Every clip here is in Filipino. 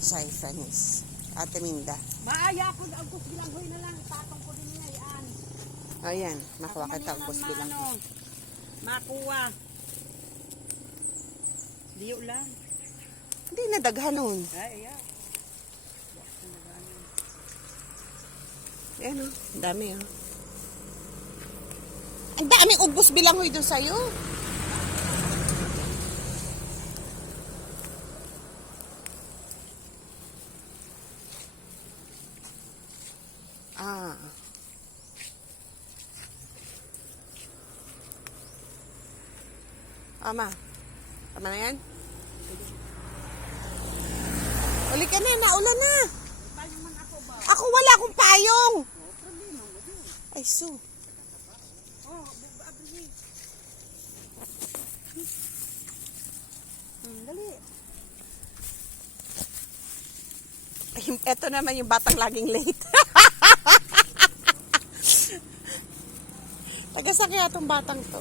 Saifanis. Ate Minda. Maaya ko ang kusbilanghoy na lang. Ipatong ko din niya yan. Ayan, makuha kita ang bilang. Makuha. Diyo lang. Hindi na daghanon. Ay, ayan. Ayan o, ang dami o. Ang daming ubos bilanghoy doon sa'yo. Ah. Ama. Tama na yan? Uli ka na, naulan na. Ako wala akong payong. Ay, so. Dali. Ay, eto naman yung batang laging late. Taga-saan kaya itong batang to?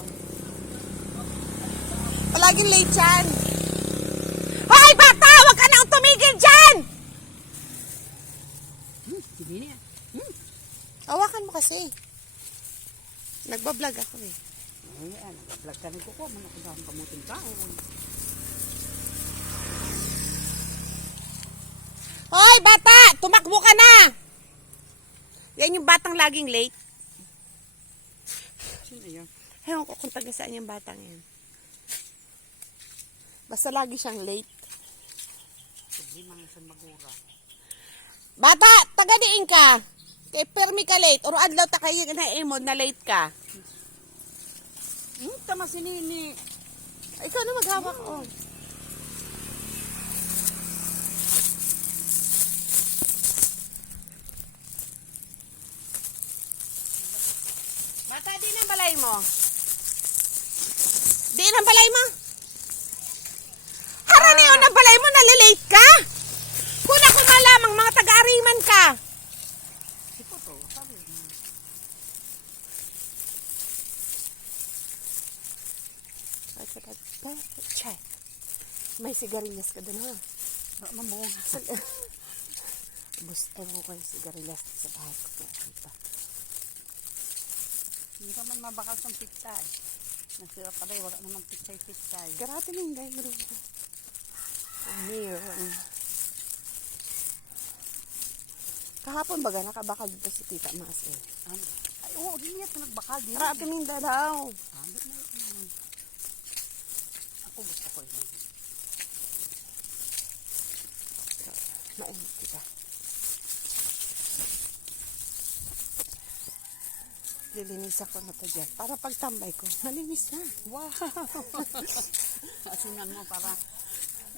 Palaging late yan. Hoy, bata! Huwag ka nang tumigil dyan! Sige niya. Hawakan mo kasi. Nagbablog ako eh. Ayan, nag-vlog ka rin ko ko. Manakadang kamuting kaon. Hoy, bata! Tumakbo ka na! Yan yung batang laging late. Sino yan? Ewan ko kung taga saan yung batang yan. Basta lagi siyang late. Problema nga sa magura. Bata! Taga-diin ka! Kay permi ka late. Uro adlaw ta kayo na imod na late ka. Tama si Nini. Ikaw na maghawak. Oh. Bata, di ng balay mo. Di ng balay mo. Harani yun ng balay mo, nalilate ka. Kung ako malamang mga taga-ariman ka. Ito to, sabi mo. Check. May sigarilyas ka doon, ha? Baka mamunga. Gusto mo ko yung sigarilyas sa bahay ko. Hindi ka man mabakal sa piktay. Nasira pa rin, wala naman piktay-piktay. Karate na yung dahil mo. Meron. Kahapon baga nakabakal dito si Tita Mas eh. Ay, oo, di niya ito nagbakal. Karate minda daw. Ako gusto ko yun. Mainit kita. Lilinis ako na to dyan. Para pagtambay ko, nalinis na. Wow! Asunan mo para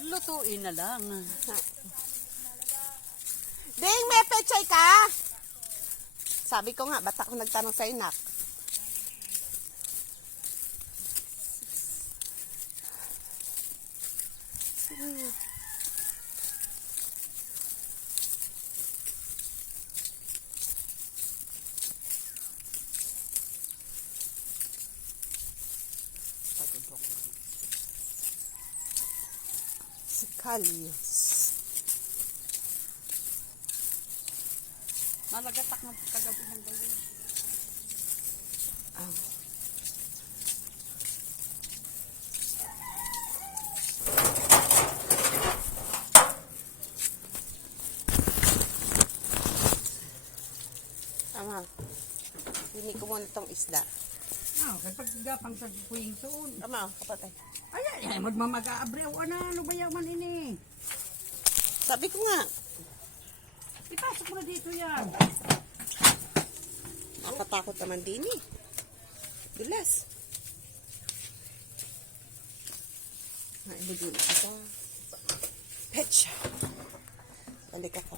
lutuin na lang. Ding, may pechay ka? Sabi ko nga, ba't ako nagtanong sa'yo, nak? Sikalios. Malagatak na kagabi ng gabi. Tama. Hindi ko muna itong isda. Kapag gapang sa kuwing soon. Tama, kapatay. Ay, magmamag-aabriyaw. Ano ba yaman ini? Sabi ko nga. Ipasok mo na dito yan. Makatakot naman din eh. Dulas. Naibudin kita. Petsa. Balik ako.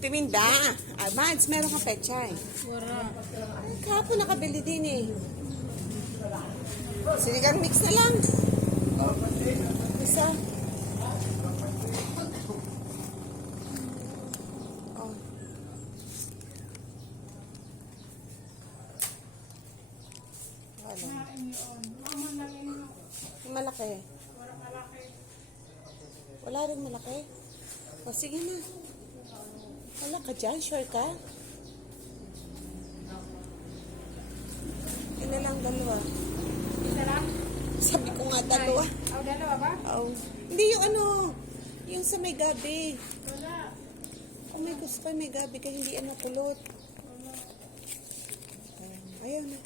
Timinda. Ah, Mads, meron ka pechay. Wala. Ay, kahapon nakabili din eh. Sinigang mix na lang. Isa. Oh. Wala. Yung malaki. Wala rin malaki. O, sige na. Wala ka dyan, sure ka? Yun na lang, dalawa. Isa lang? Sabi ko nga, dalawa. Oh, dalawa ba? Oh. Hindi yung ano, yung sa may gabi. Wala. Oh, may gusto pa may gabi kaya hindi ano kulot. Ayaw na.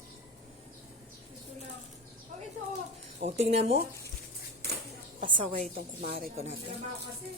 Ito lang. Oh, ito oh. O, tingnan mo. Pasaway itong kumare ko na to. Trabaho kasi.